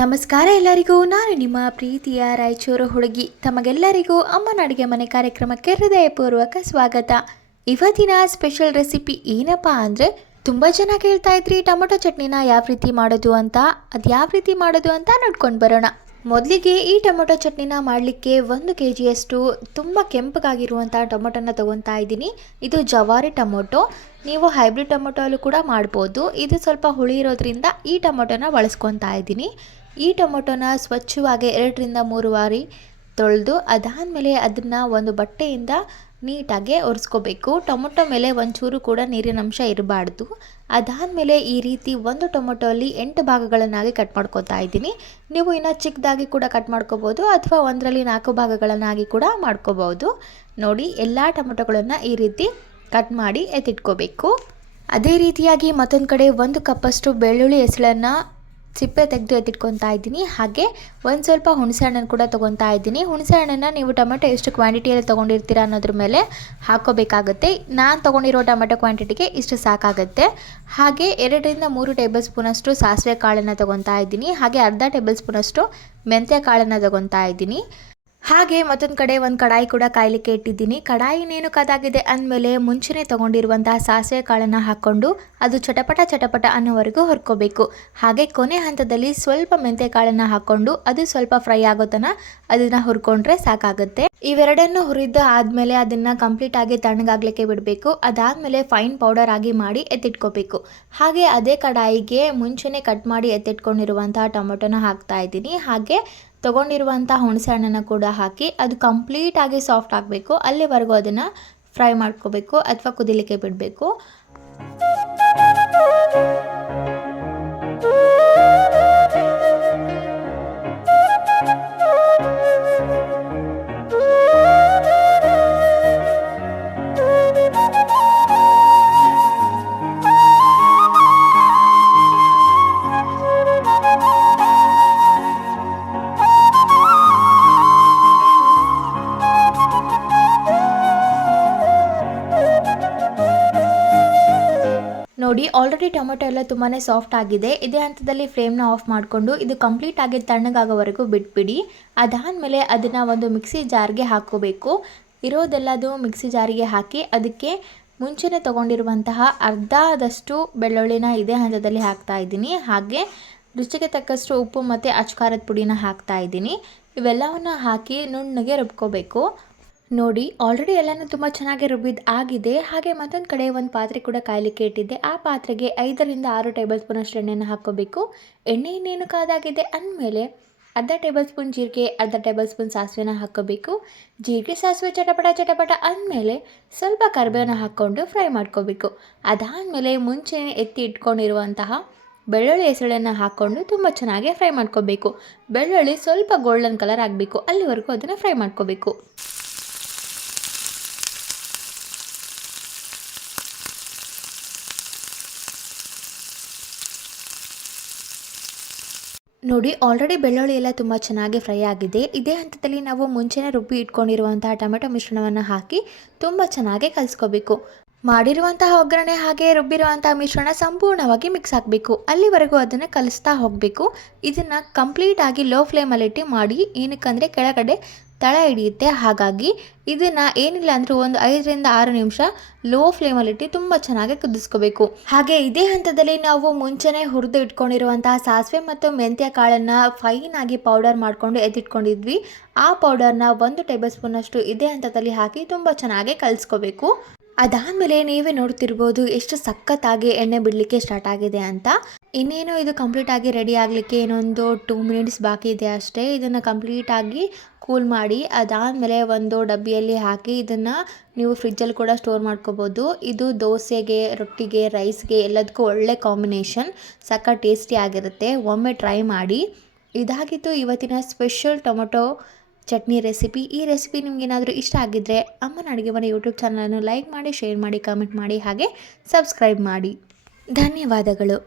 ನಮಸ್ಕಾರ ಎಲ್ಲರಿಗೂ. ನಾನು ನಿಮ್ಮ ಪ್ರೀತಿಯ ರಾಯಚೂರು ಹುಡುಗಿ. ತಮಗೆಲ್ಲರಿಗೂ ಅಮ್ಮನ ಅಡುಗೆ ಮನೆ ಕಾರ್ಯಕ್ರಮಕ್ಕೆ ಹೃದಯಪೂರ್ವಕ ಸ್ವಾಗತ. ಇವತ್ತಿನ ಸ್ಪೆಷಲ್ ರೆಸಿಪಿ ಏನಪ್ಪ ಅಂದರೆ, ತುಂಬ ಜನ ಕೇಳ್ತಾ ಇದ್ರಿ ಟೊಮೊಟೊ ಚಟ್ನಿನ ಯಾವ ರೀತಿ ಮಾಡೋದು ಅಂತ. ಅದು ಯಾವ ರೀತಿ ಮಾಡೋದು ಅಂತ ನೋಡ್ಕೊಂಡು ಬರೋಣ. ಮೊದಲಿಗೆ ಈ ಟೊಮೊಟೊ ಚಟ್ನಿನ ಮಾಡಲಿಕ್ಕೆ 1 kgಯಷ್ಟು ತುಂಬ ಕೆಂಪಗಾಗಿರುವಂಥ ಟೊಮೊಟೊನ ತೊಗೊತಾ ಇದ್ದೀನಿ. ಇದು ಜವಾರಿ ಟೊಮೊಟೊ. ನೀವು ಹೈಬ್ರಿಡ್ ಟೊಮೊಟೊಲ್ಲೂ ಕೂಡ ಮಾಡ್ಬೋದು. ಇದು ಸ್ವಲ್ಪ ಹುಳಿ ಇರೋದ್ರಿಂದ ಈ ಟೊಮೊಟೊನ ಬಳಸ್ಕೊತಾ ಇದ್ದೀನಿ. ಈ ಟೊಮೊಟೊನ ಸ್ವಚ್ಛವಾಗಿ 2 ರಿಂದ 3 ಬಾರಿ ತೊಳೆದು ಅದಾದಮೇಲೆ ಅದನ್ನು ಒಂದು ಬಟ್ಟೆಯಿಂದ ನೀಟಾಗಿ ಒರೆಸ್ಕೋಬೇಕು. ಟೊಮೊಟೊ ಮೇಲೆ ಒಂಚೂರು ಕೂಡ ನೀರಿನ ಅಂಶ ಇರಬಾರ್ದು. ಅದಾದಮೇಲೆ ಈ ರೀತಿ ಒಂದು ಟೊಮೊಟೊಲ್ಲಿ 8 ಭಾಗಗಳನ್ನಾಗಿ ಕಟ್ ಮಾಡ್ಕೊತಾ ಇದ್ದೀನಿ. ನೀವು ಇನ್ನೂ ಚಿಕ್ಕದಾಗಿ ಕೂಡ ಕಟ್ ಮಾಡ್ಕೋಬೋದು ಅಥವಾ 1ರಲ್ಲಿ 4 ಭಾಗಗಳನ್ನಾಗಿ ಕೂಡ ಮಾಡ್ಕೋಬೋದು. ನೋಡಿ, ಎಲ್ಲ ಟೊಮೊಟೊಗಳನ್ನು ಈ ರೀತಿ ಕಟ್ ಮಾಡಿ ಎತ್ತಿಟ್ಕೋಬೇಕು. ಅದೇ ರೀತಿಯಾಗಿ ಮತ್ತೊಂದು ಕಡೆ 1 ಕಪ್ಪಷ್ಟು ಬೆಳ್ಳುಳ್ಳಿ ಹೆಸಳನ್ನು ಸಿಪ್ಪೆ ತೆಗೆದು ಎತ್ತಿಟ್ಕೊತಾ ಇದ್ದೀನಿ. ಹಾಗೆ ಒಂದು ಸ್ವಲ್ಪ ಹುಣಸೆ ಹಣ್ಣನ್ನು ಕೂಡ ತೊಗೊತಾ ಇದ್ದೀನಿ. ಹುಣಸೆ ಹಣ್ಣನ್ನು ನೀವು ಟೊಮೆಟೊ ಎಷ್ಟು ಕ್ವಾಂಟಿಟಿಯಲ್ಲಿ ತೊಗೊಂಡಿರ್ತೀರ ಅನ್ನೋದ್ರ ಮೇಲೆ ಹಾಕ್ಕೋಬೇಕಾಗುತ್ತೆ. ನಾನು ತೊಗೊಂಡಿರೋ ಟೊಮೆಟೊ ಕ್ವಾಂಟಿಟಿಗೆ ಇಷ್ಟು ಸಾಕಾಗುತ್ತೆ. ಹಾಗೆ 2 ರಿಂದ 3 ಟೇಬಲ್ ಸ್ಪೂನಷ್ಟು ಸಾಸಿವೆ ಕಾಳನ್ನು ತೊಗೊತಾ ಇದ್ದೀನಿ. ಹಾಗೆ ಅರ್ಧ ಟೇಬಲ್ ಸ್ಪೂನಷ್ಟು ಮೆಂತ್ಯ ಕಾಳನ್ನು ತೊಗೊತಾ ಇದ್ದೀನಿ. ಹಾಗೆ ಮತ್ತೊಂದು ಕಡೆ ಒಂದು ಕಡಾಯಿ ಕೂಡ ಕಾಯಲಿಕ್ಕೆ ಇಟ್ಟಿದ್ದೀನಿ. ಕಡಾಯಿ ಇನ್ನೇನು ಕಾದಾಗಿದೆ ಅಂದಮೇಲೆ ಮುಂಚೆನೇ ತೊಗೊಂಡಿರುವಂತಹ ಸಾಸಿವೆ ಕಾಳನ್ನು ಹಾಕ್ಕೊಂಡು ಅದು ಚಟಪಟ ಅನ್ನೋವರೆಗೂ ಹುರ್ಕೋಬೇಕು. ಹಾಗೆ ಕೊನೆ ಹಂತದಲ್ಲಿ ಸ್ವಲ್ಪ ಮೆಂತ್ಯ ಕಾಳನ್ನು ಹಾಕ್ಕೊಂಡು ಅದು ಸ್ವಲ್ಪ ಫ್ರೈ ಆಗೋ ತನಕ ಅದನ್ನು ಹುರ್ಕೊಂಡ್ರೆ ಸಾಕಾಗುತ್ತೆ. ಇವೆರಡನ್ನು ಹುರಿದ ಆದಮೇಲೆ ಅದನ್ನು ಕಂಪ್ಲೀಟಾಗಿ ತಣ್ಣಗಾಗಲಿಕ್ಕೆ ಬಿಡಬೇಕು. ಅದಾದಮೇಲೆ ಫೈನ್ ಪೌಡರ್ ಆಗಿ ಮಾಡಿ ಎತ್ತಿಟ್ಕೋಬೇಕು. ಹಾಗೆ ಅದೇ ಕಡಾಯಿಗೆ ಮುಂಚೆನೇ ಕಟ್ ಮಾಡಿ ಎತ್ತಿಟ್ಕೊಂಡಿರುವಂತಹ ಟೊಮೊಟೊನ ಹಾಕ್ತಾ ಇದ್ದೀನಿ. ಹಾಗೆ ತೊಗೊಂಡಿರುವಂಥ ಹುಣಸೆ ಹಣ್ಣನ್ನು ಕೂಡ ಹಾಕಿ ಅದು ಕಂಪ್ಲೀಟಾಗಿ ಸಾಫ್ಟ್ ಆಗಬೇಕು. ಅಲ್ಲಿವರೆಗೂ ಅದನ್ನು ಫ್ರೈ ಮಾಡ್ಕೋಬೇಕು ಅಥವಾ ಕುದಿಲಿಕ್ಕೆ ಬಿಡಬೇಕು. ನೋಡಿ, ಆಲ್ರೆಡಿ ಟೊಮೆಟೊ ಎಲ್ಲ ತುಂಬಾ ಸಾಫ್ಟ್ ಆಗಿದೆ. ಇದೇ ಹಂತದಲ್ಲಿ ಫ್ಲೇಮ್ನ ಆಫ್ ಮಾಡಿಕೊಂಡು ಇದು ಕಂಪ್ಲೀಟಾಗಿ ತಣ್ಣಗಾಗೋವರೆಗೂ ಬಿಟ್ಬಿಡಿ. ಅದಾದಮೇಲೆ ಅದನ್ನು ಒಂದು ಮಿಕ್ಸಿ ಜಾರ್ಗೆ ಹಾಕ್ಕೋಬೇಕು. ಇರೋದೆಲ್ಲದು ಮಿಕ್ಸಿ ಜಾರಿಗೆ ಹಾಕಿ ಅದಕ್ಕೆ ಮುಂಚೆನೇ ತೊಗೊಂಡಿರುವಂತಹ ಅರ್ಧದಷ್ಟು ಬೆಳ್ಳುಳ್ಳಿನ ಇದೇ ಹಂತದಲ್ಲಿ ಹಾಕ್ತಾ ಇದ್ದೀನಿ. ಹಾಗೆ ರುಚಿಗೆ ತಕ್ಕಷ್ಟು ಉಪ್ಪು ಮತ್ತು ಅಚ್ಕಾರದ ಪುಡಿನ ಹಾಕ್ತಾ ಇದ್ದೀನಿ. ಇವೆಲ್ಲವನ್ನು ಹಾಕಿ ನುಣ್ಣಗೆ ರುಬ್ಕೋಬೇಕು. ನೋಡಿ, ಆಲ್ರೆಡಿ ಎಲ್ಲನೂ ತುಂಬ ಚೆನ್ನಾಗಿ ರುಬ್ಬಿದ್ದು ಆಗಿದೆ. ಹಾಗೆ ಮತ್ತೊಂದು ಕಡೆ ಒಂದು ಪಾತ್ರೆ ಕೂಡ ಕಾಯಲಿಕ್ಕೆ ಇಟ್ಟಿದ್ದೆ. ಆ ಪಾತ್ರೆಗೆ 5 ರಿಂದ 6 ಟೇಬಲ್ ಸ್ಪೂನಷ್ಟು ಎಣ್ಣೆನ ಹಾಕ್ಕೋಬೇಕು. ಎಣ್ಣೆ ಇನ್ನೇನು ಕಾದಾಗಿದೆ ಅಂದಮೇಲೆ ಅರ್ಧ ಟೇಬಲ್ ಸ್ಪೂನ್ ಜೀರಿಗೆ, ಅರ್ಧ ಟೇಬಲ್ ಸ್ಪೂನ್ ಸಾಸಿವೆನ ಹಾಕ್ಕೋಬೇಕು. ಜೀರಿಗೆ ಸಾಸಿವೆ ಚಟಪಟ ಅಂದಮೇಲೆ ಸ್ವಲ್ಪ ಕರಿಬೇವನ್ನ ಹಾಕ್ಕೊಂಡು ಫ್ರೈ ಮಾಡ್ಕೋಬೇಕು. ಅದಾದಮೇಲೆ ಮುಂಚೆ ಎತ್ತಿ ಇಟ್ಕೊಂಡಿರುವಂತಹ ಬೆಳ್ಳುಳ್ಳಿ ಹೆಸಳನ್ನು ಹಾಕ್ಕೊಂಡು ತುಂಬ ಚೆನ್ನಾಗಿ ಫ್ರೈ ಮಾಡ್ಕೋಬೇಕು. ಬೆಳ್ಳುಳ್ಳಿ ಸ್ವಲ್ಪ ಗೋಲ್ಡನ್ ಕಲರ್ ಆಗಬೇಕು. ಅಲ್ಲಿವರೆಗೂ ಅದನ್ನು ಫ್ರೈ ಮಾಡ್ಕೋಬೇಕು. ನೋಡಿ, ಆಲ್ರೆಡಿ ಬೆಳ್ಳುಳ್ಳಿ ಎಲ್ಲ ತುಂಬ ಚೆನ್ನಾಗಿ ಫ್ರೈ ಆಗಿದೆ. ಇದೇ ಹಂತದಲ್ಲಿ ನಾವು ಮುಂಚೆನೇ ರುಬ್ಬಿ ಇಟ್ಕೊಂಡಿರುವಂತಹ ಟೊಮೆಟೊ ಮಿಶ್ರಣವನ್ನು ಹಾಕಿ ತುಂಬ ಚೆನ್ನಾಗಿ ಕಲಿಸ್ಕೋಬೇಕು. ಮಾಡಿರುವಂತಹ ಒಗ್ಗರಣೆ ಹಾಗೆ ರುಬ್ಬಿರುವಂತಹ ಮಿಶ್ರಣ ಸಂಪೂರ್ಣವಾಗಿ ಮಿಕ್ಸ್ ಆಗಬೇಕು. ಅಲ್ಲಿವರೆಗೂ ಅದನ್ನು ಕಲಿಸ್ತಾ ಹೋಗಬೇಕು. ಇದನ್ನು ಕಂಪ್ಲೀಟಾಗಿ ಲೋ ಫ್ಲೇಮಲ್ಲಿಟ್ಟು ಮಾಡಿ. ಏನಕ್ಕಂದರೆ ಕೆಳಗಡೆ ತಳ ಹಿಡಿಯುತ್ತೆ. ಹಾಗಾಗಿ ಇದನ್ನು ಏನಿಲ್ಲ ಅಂದರೂ ಒಂದು 5 ರಿಂದ 6 ನಿಮಿಷ ಲೋ ಫ್ಲೇಮಲ್ಲಿಟ್ಟು ತುಂಬ ಚೆನ್ನಾಗಿ ಕುದಿಸ್ಕೋಬೇಕು. ಹಾಗೆ ಇದೇ ಹಂತದಲ್ಲಿ ನಾವು ಮುಂಚೆನೇ ಹುರಿದು ಇಟ್ಕೊಂಡಿರುವಂತಹ ಸಾಸಿವೆ ಮತ್ತು ಮೆಂತ್ಯ ಕಾಳನ್ನು ಫೈನ್ ಆಗಿ ಪೌಡರ್ ಮಾಡಿಕೊಂಡು ಎತ್ತಿಟ್ಕೊಂಡಿದ್ವಿ. ಆ ಪೌಡರ್ನ 1 ಟೇಬಲ್ ಸ್ಪೂನಷ್ಟು ಇದೇ ಹಂತದಲ್ಲಿ ಹಾಕಿ ತುಂಬ ಚೆನ್ನಾಗಿ ಕಲಿಸ್ಕೋಬೇಕು. ಅದಾದಮೇಲೆ ನೀವೇ ನೋಡ್ತಿರ್ಬೋದು ಎಷ್ಟು ಸಖತ್ತಾಗಿ ಎಣ್ಣೆ ಬಿಡಲಿಕ್ಕೆ ಸ್ಟಾರ್ಟ್ ಆಗಿದೆ ಅಂತ. ಇನ್ನೇನು ಇದು ಕಂಪ್ಲೀಟಾಗಿ ರೆಡಿ ಆಗಲಿಕ್ಕೆ ಇನ್ನೊಂದು 2 ಮಿನಿಟ್ಸ್ ಬಾಕಿ ಇದೆ ಅಷ್ಟೇ. ಇದನ್ನು ಕಂಪ್ಲೀಟಾಗಿ ಕೂಲ್ ಮಾಡಿ ಅದಾದಮೇಲೆ ಒಂದು ಡಬ್ಬಿಯಲ್ಲಿ ಹಾಕಿ ಇದನ್ನು ನೀವು ಫ್ರಿಜ್ಜಲ್ಲಿ ಕೂಡ ಸ್ಟೋರ್ ಮಾಡ್ಕೋಬೋದು. ಇದು ದೋಸೆಗೆ, ರೊಟ್ಟಿಗೆ, ರೈಸ್ಗೆ ಎಲ್ಲದಕ್ಕೂ ಒಳ್ಳೆ ಕಾಂಬಿನೇಷನ್. ಸಖತ್ ಟೇಸ್ಟಿ ಆಗಿರುತ್ತೆ. ಒಮ್ಮೆ ಟ್ರೈ ಮಾಡಿ. ಇದಾಗಿತ್ತು ಇವತ್ತಿನ ಸ್ಪೆಷಲ್ ಟೊಮೊಟೊ ಚಟ್ನಿ ರೆಸಿಪಿ. ಈ ರೆಸಿಪಿ ನಿಮಗೇನಾದರೂ ಇಷ್ಟ ಆಗಿದ್ದರೆ ಅಮ್ಮನ ಅಡುಗೆ ಮನೆ ಯೂಟ್ಯೂಬ್ ಚಾನಲನ್ನು ಲೈಕ್ ಮಾಡಿ, ಶೇರ್ ಮಾಡಿ, ಕಮೆಂಟ್ ಮಾಡಿ, ಹಾಗೆ ಸಬ್ಸ್ಕ್ರೈಬ್ ಮಾಡಿ. ಧನ್ಯವಾದಗಳು.